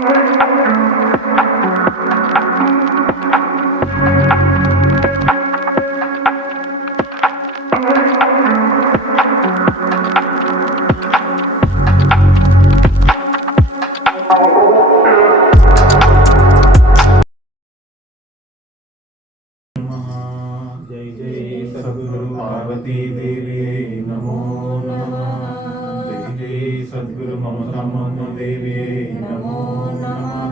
जय जय सद्गुरु पार्वती देवी नमो नमः। जय जय सद्गुरु ममता मम देवी नमो नमः।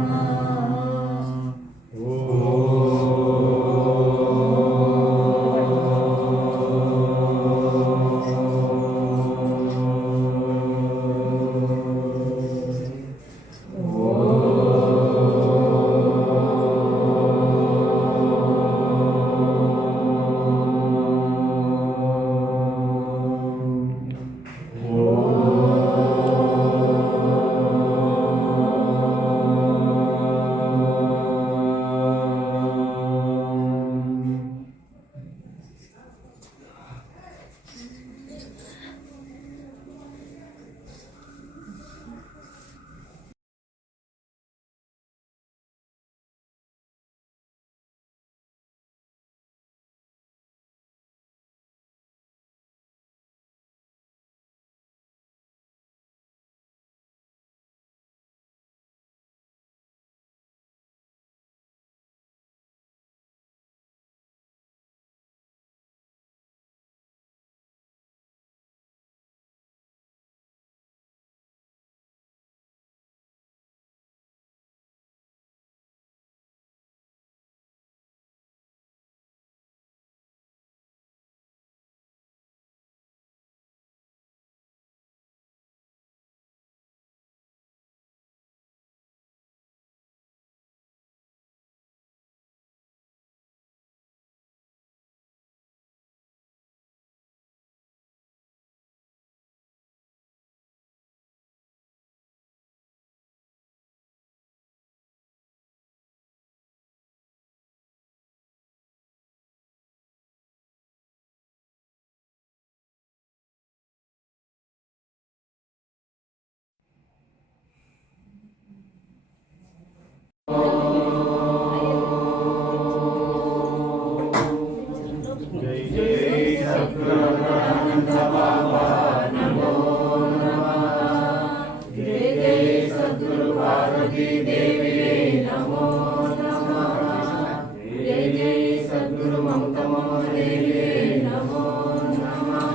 जय जय सद्गुरुनानंद बाबा नमो नमः। जय जय सद्गुरु पार्वती देवी नमो नमः। जय जय सद्गुरु ममता मम देवी नमो नमः।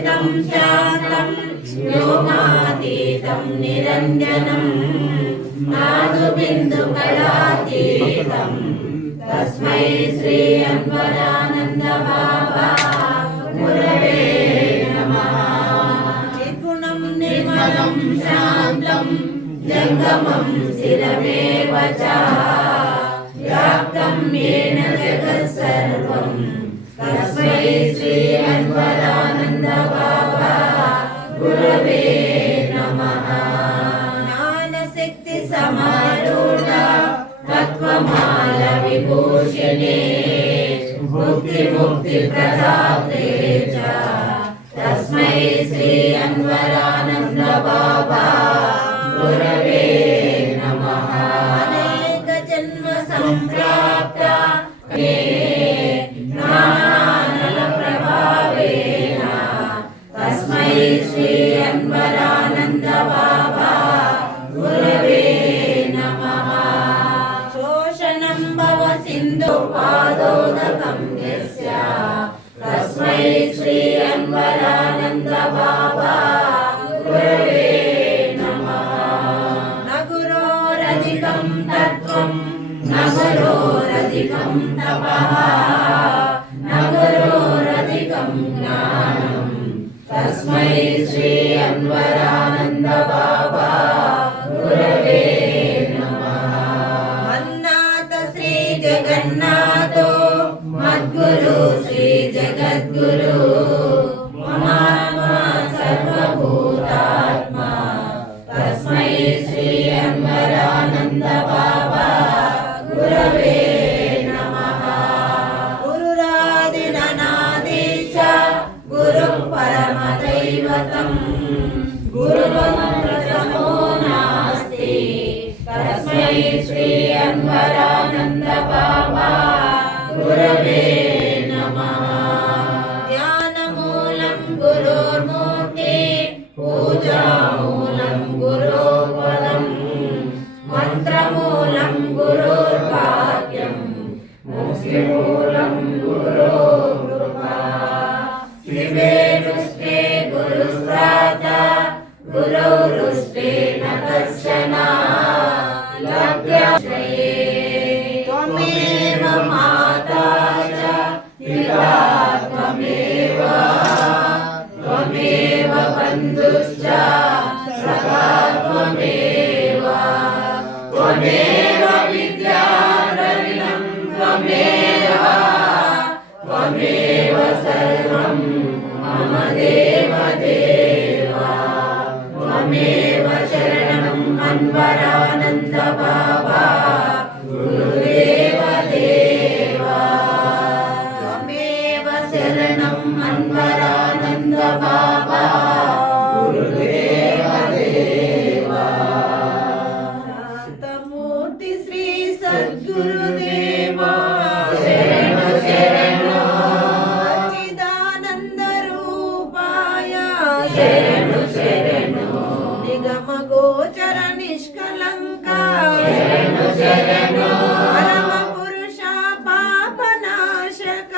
निर्गुणमच्युतं शान्तं व्योमातीतं निरञ्जनं नादुबिन्दुकलातीतं तस्मै श्री अन्वरानन्द बाबा गुरवे नमः। निर्गुणं निर्मलं शान्तं जङ्गमं स्थिरमेव च व्याप्तं येन जगत् सर्वं तस्मै श्री अन्वरानन्द बाबा गुरवे नमः। ज्ञानशक्ति समारूढ तत्त्वमाल विभूषिणे मुक्तिप्रदाते च तस्मै श्री अन्वरानन्द बाबा गुरवे नमः। अनेक जन्म सम्प्राप्त ज्ञानानलप्रभावेन तस्मै श्री अन्वरानन्द बाबा गुरवे नमः। शोषणं भव सिन्धुपादोदकं यस्य तस्मै श्री अन्वरानन्द बाबा गुरवे नमः। न गुरोरधिकं तत्त्वं न गुरोरधिकं तपः न गुरोरधिकं ज्ञानं तस्मै श्री अन्वरानन्द बाबा गुरवे नमः। मन्नाथ श्री जगन्नाथो मद्गुरु श्री जगद्गुरु ममात्मा सर्वभूतात्मा तस्मै श्री अन्वरानन्द बाबा गुरवे नमः। गुरुरादिरनादीश गुरुः परमदैवतं गुरुमन्त्रसमो नास्ति तस्मै श्री अन्वरानन्द बाबा गुरवे नमः। ध्यानमूलं गुरोर्मूर्ति पूजामूलं गुरोपदं मन्त्रमूलं गुरोर्भाग्यं मुक्तिमूलं गुरोकृपा। शिवे रुष्टे गुरुस्त्राता गुरोरुष्टे न कश्चन लभ्यश्रये। त्वमेव माता च पिता त्वमेव त्वमेव बन्धुश्च सखा त्वमेव त्वमेव विद्या द्रविणं त्वमेव त्वमेव सर्वं मम देव देव त्वमेव शरणं अन्वरानन्द बाबा गुरुदेव देव त्वमेव शरणं अन्वरानन्द बाबा गुरुदेव देव। शान्तमूर्ति श्री सद्गुरुदेवा शरणो शरणो सच्चिदानन्द रूपाय शरणो शरणो निगम गोचर निष्कलंक शरणो शरणो परम पुरुष पापनाशक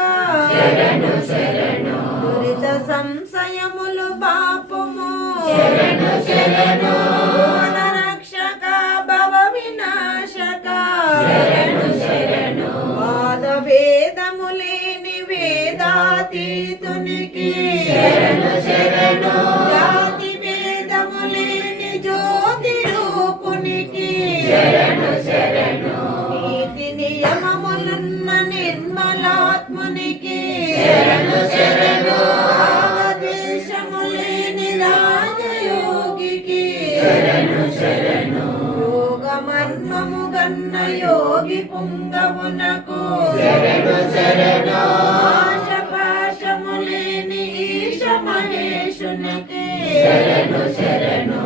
शरणो शरणो दुरित संशयमुలు बापुमो शरणो शरणो रक्षक भव विनाशक शरणो शरणो वाद भेदमुलेनि वेदातीతునికి शरणो शरणो जाति भेदमुलेनि ज्योति रूपुనికి शरणो शरणो नीति नियमములున్న నిర్మలాత్మునికి शरणो शरणो దేశములేని రాజయోగికి शरणो शरणो యోగమర్మము గన్న యోగి పుంగవునకు शरणो शरणो ఆశపాశములేని ఈశ మహేశునికి शरणो शरणो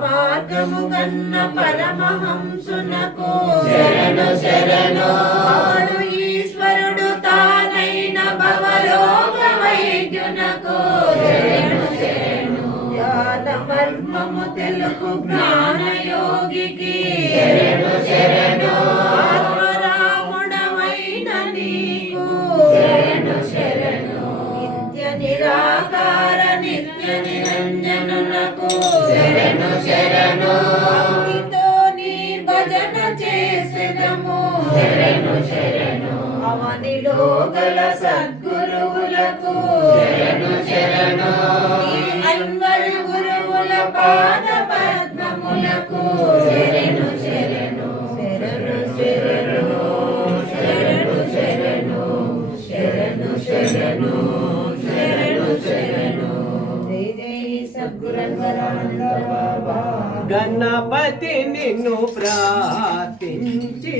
మార్గము గన్న పరమహంసునకు शरणो शरणो అవడు ఈశ్వరుడు తానైన భవరోగ వైద్యునకు शरणो शरणो జ్ఞాన మర్మము తెలుగు జ్ఞానయోగికి शरणो शरणो ఆత్మరాముడవైన నీకు शरणो शरणो నిత్య నిరాకార నిరంజనులకు శరణు శరణు భక్తితో నీ భజన చేసెదము శరణు శరణు అవనిలో గల సద్గురువులకు శరణు శరణు అన్వర్ గురువుల పాద పద్మములకు శరణు శరణు శరణు శరణు శరణు శరణు శరణు శరణు శరణు శరణు జై జై సద్గురన్వరానంద బాబా గణపతి నిన్ను ప్రార్థించి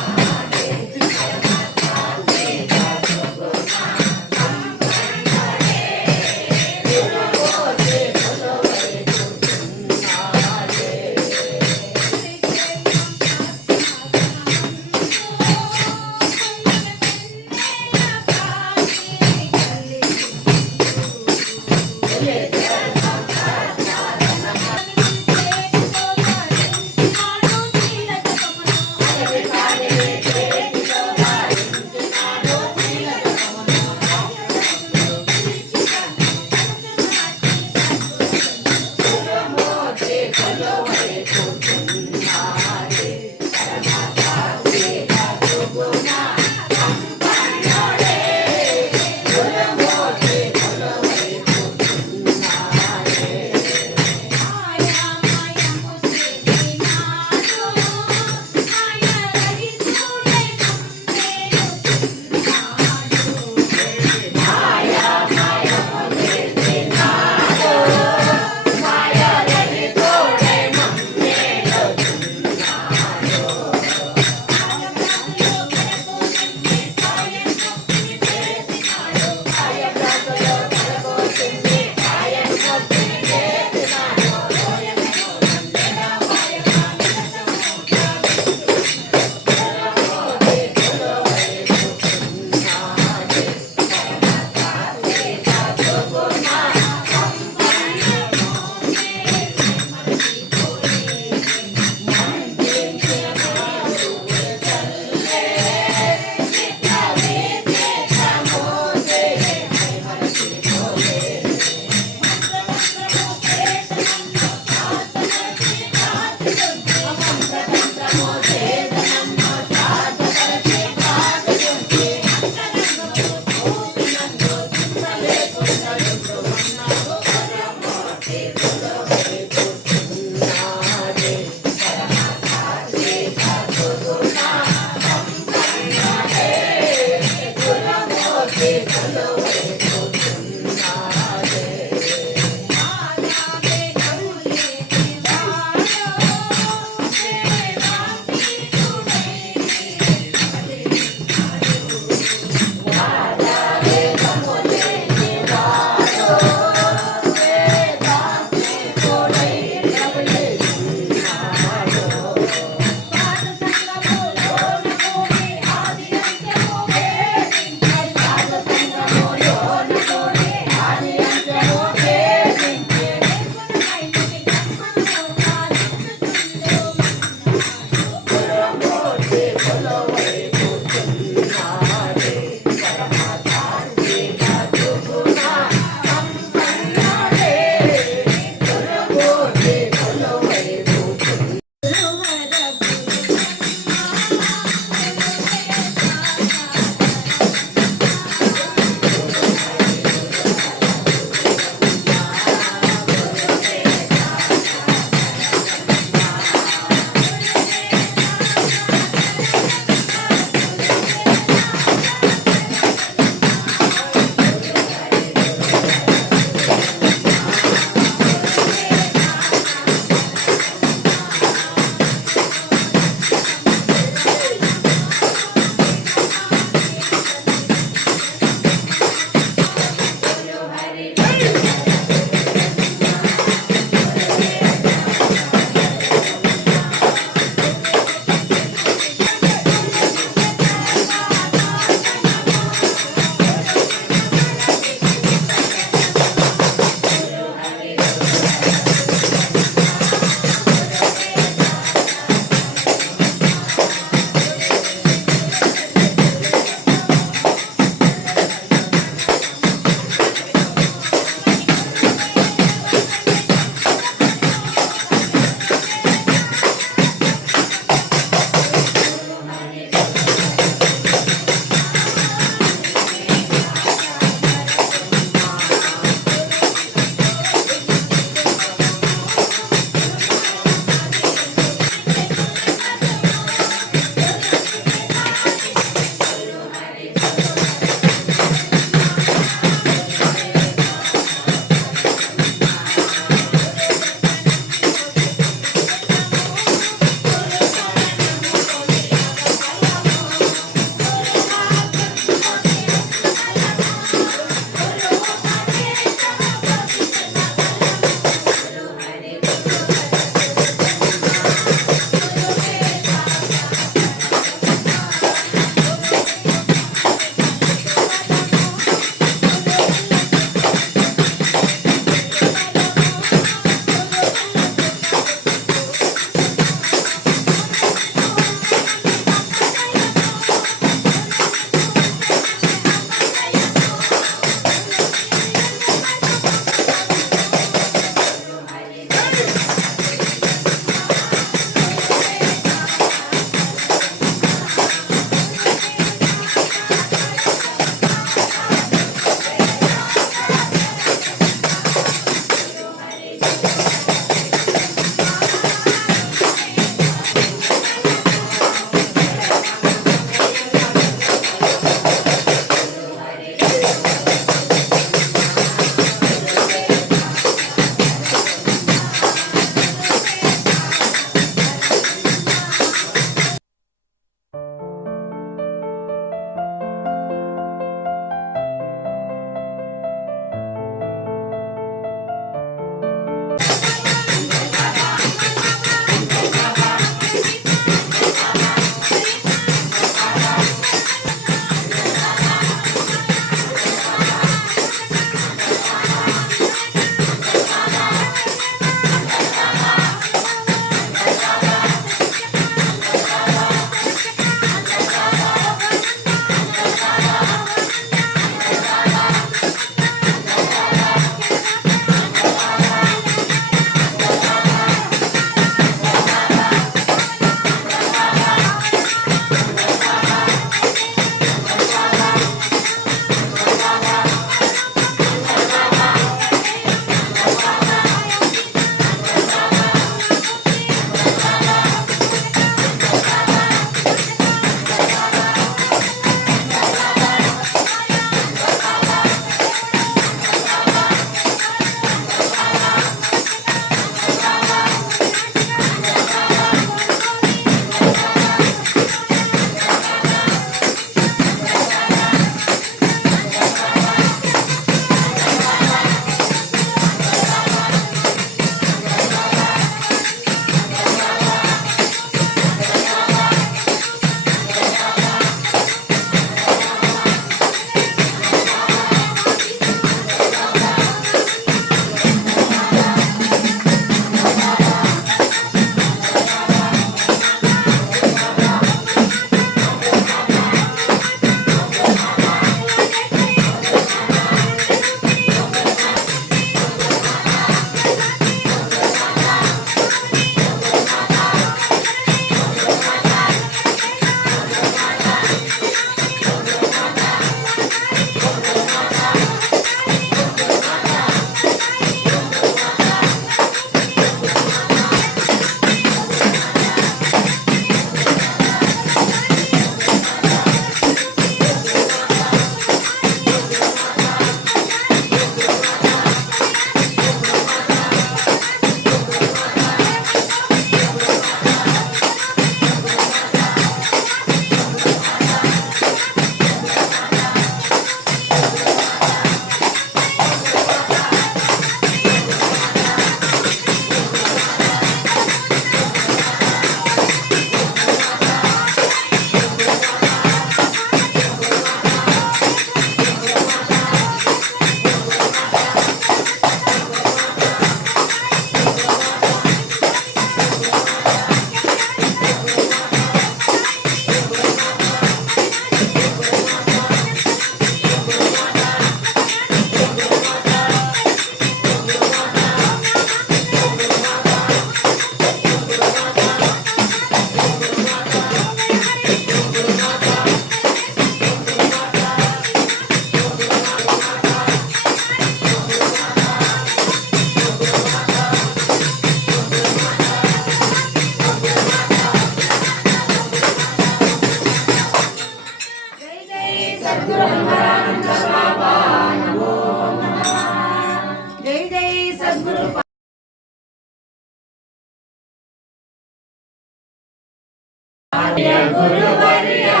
గురువర్యా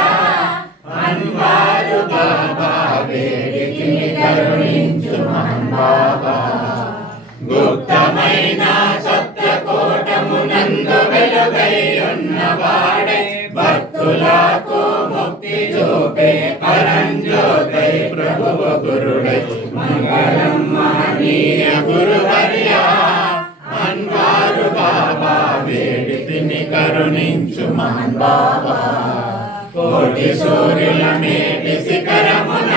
అన్వారు బాబా వేడితిని కరుణించు మహన్ బాబా గుప్తమైన సత్యకోటమునందు వెలుగై ఉన్నవాడే భక్తులకు ముక్తి చూపే పరంజ్యోతై ప్రభువు గురుడై మంగళం మహనీయ గురువర్యా అన్వారు బాబా వేడితిని కరుణించు మహన్ బాబా కోటి సూర్యుల మేటి శిఖరమున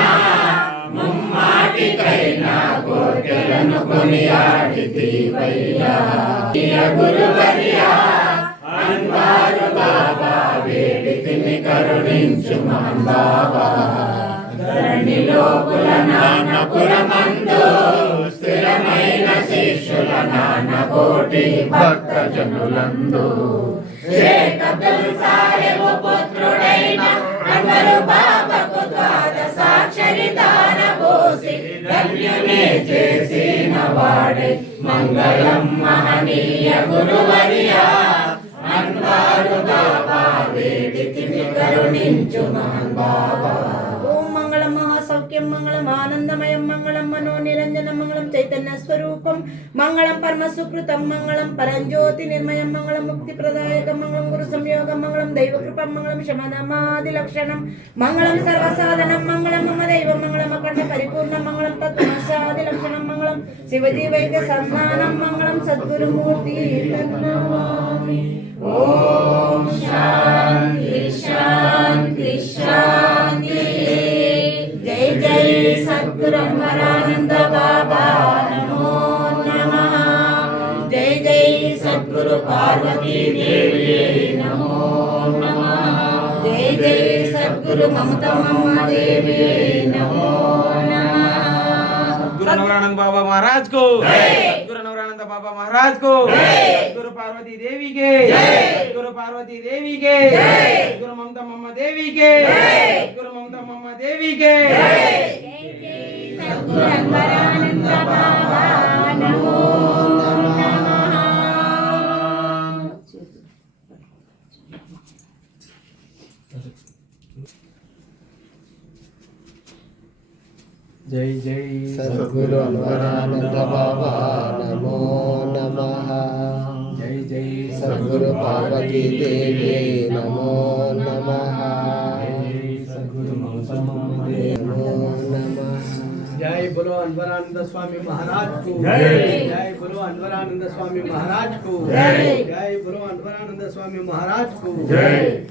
ముమ్మాటికైనా కోర్కెలను కొనియాడితివయ్యా గురువర్యా అన్వారు బాబా వేడితిని కరుణించు మహన్ బాబా ధరణి లోపుల నాన్నపురమందు స్థిరమైన శిష్యుల నాన్న కోటి భక్త జనులందు షేక్ అబ్దుల్ సాహెబ్ పుత్రుడైన అన్వరు బాబాకు ద్వాదశాక్షరి దాన పోసి ధన్యునే చేసిన వాడే మంగళం మహనీయ గురువర్యా అన్వారు బాబా వేడితిని కరుణించు మహన్ బాబా ఓం మంగళం మహాసౌఖ్యం మంగళం ఆనందమయం మంగళం మనో నిరంజనం మంగళం చైతన్య స్వరూపం మంగళం పరమ సుకృతం మంగళం పరంజ్యోతి నిర్మయం మంగళం ముక్తి ప్రదాయకం మంగళం గురు సంయోగం మంగళం దైవ కృపం మంగళం శమనమాది లక్షణం మంగళం సర్వసాధనం మంగళం మమ దైవం మంగళం అఖండ పరిపూర్ణం మంగళం తత్వమసాది లక్షణం మంగళం శివజీ వైద్య సన్మానం మంగళం సద్గురుమూర్తి నమామి ఓం శాంతి శాంతి శాంతి జై జై సద్గురు అమరానంద బాబా నమో నమః జై జై సద్గురు పార్వతీ దేవి నమో నమః జై జై సద్గురు మమతమ్మ దేవి నమో నమః गुरु नवरानंद बाबा महाराज को गुरु नवरानंद बाबा महाराज को गुरु पार्वती देवी के गुरु पार्वती देवी के गुरु ममता मम्मा देवी के गुरु ममता मम्मा देवी के सद्गुरु अमरानंद बाबा नमो नमः जय जय सद्गुरु अमरानंद बाबा नमो नमः जय जय सद्गुरु पार्वती देवी नमो नमः सद्गुरु ममता मम्मा नमो नमः जय बोलो अनवरानंद स्वामी महाराज को जय बोलो अनवरानंद स्वामी महाराज को जय बोलो अनवरानंद स्वामी महाराज को जय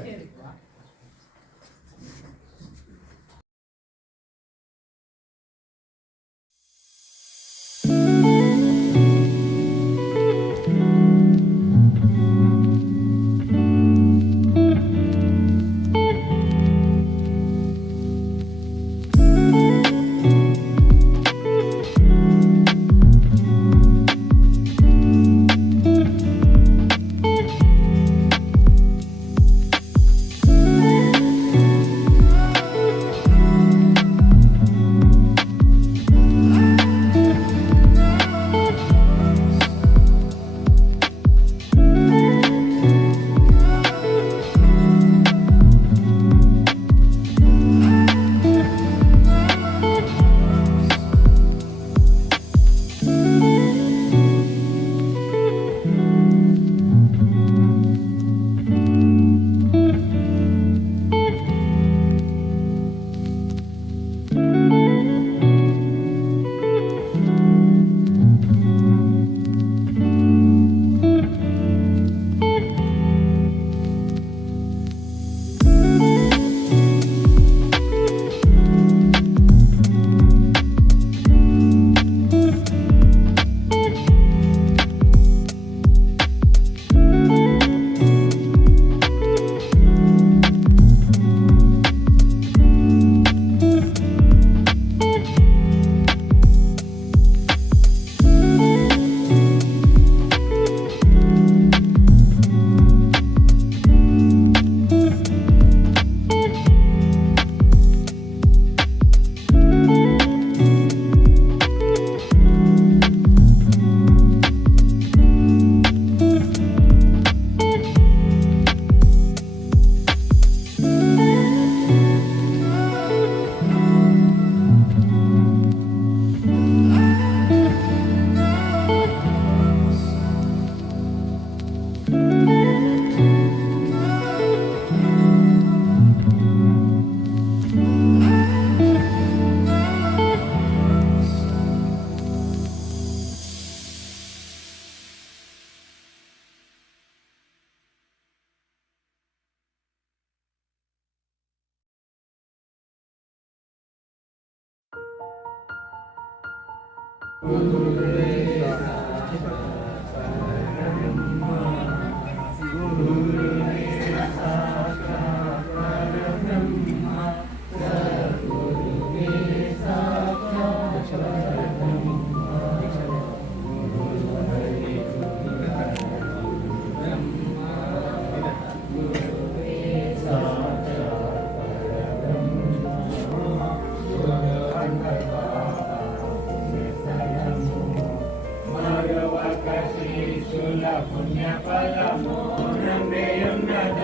పుణ్యఫలము నమ్మేయున్నత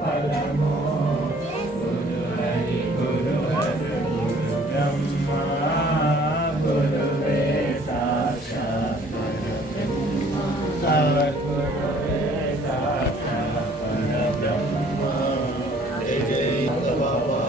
ఫలము గురు హరి గురు హరి గురు బ్రహ్మ గురువే సాక్షాత్ పరబ్రహ్మ సద్గురువే సాక్షాత్ పరబ్రహ్మ జై జై బాబా.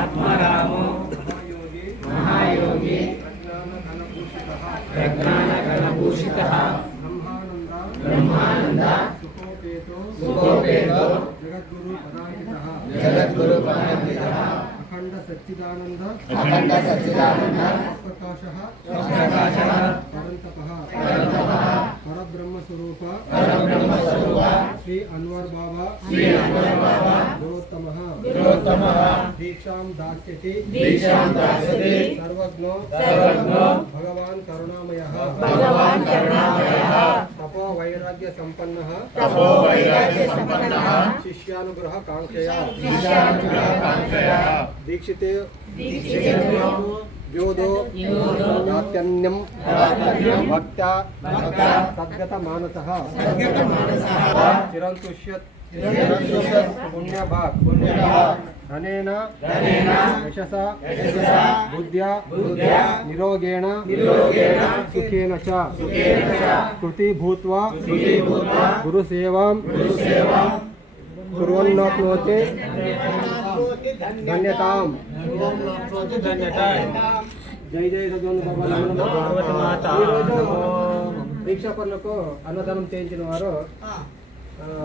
ఆత్మరాము మహాయోగి ప్రజ్ఞానగణభూషితః బ్రహ్మానంద సుఖోపేతో జగద్గురు పరాంకితః అఖండ సచ్చిదానంద ప్రకాశః పరంతపః పరబ్రహ్మ స్వరూప శ్రీ అన్వర్ బాబా గురోత్తమః దీక్షాం దాస్యతి సర్వజ్ఞో భగవాన్ కరుణామయః తపో వైరాగ్య సంపన్నః శిష్యానుగ్రహ కాంక్షయా దీక్షితే వ్యోదో నాత్యన్యం భక్త్యా తద్గత మానసః చిరంతుష్యత్ పుణ్యభాగ్ ధనేన యశసా బుద్ధ్యా నిరోగేణ సుఖేన చ కృతి భూత్వా గురుసేవాం కుర్వన్నోప్నోతి ధన్యతాం. జై జై దీక్షాపరులకు అన్నదానం చేయించిన వారు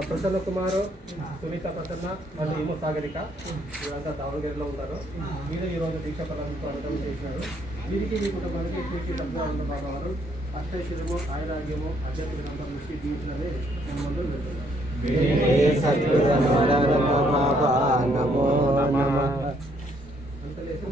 ప్రసన్న కుమారు, సునీత ప్రసన్న మరియు ఈమో సాగరిక వీరంతా దావణగిరిలో ఉన్నారు. మీరు ఈరోజు దీక్షాపరులకు అన్నదానం చేసినారు. వీరికి మీ కుటుంబానికి పూర్తి సద్గుణ బాబా వారు అష్టైశ్వర్యము ఆయురాగ్యము అధ్యాత్మికంతా దృష్టి దీవించినది మేము ముందు వెళ్తున్నాం. నమో నమః. అంతలేసి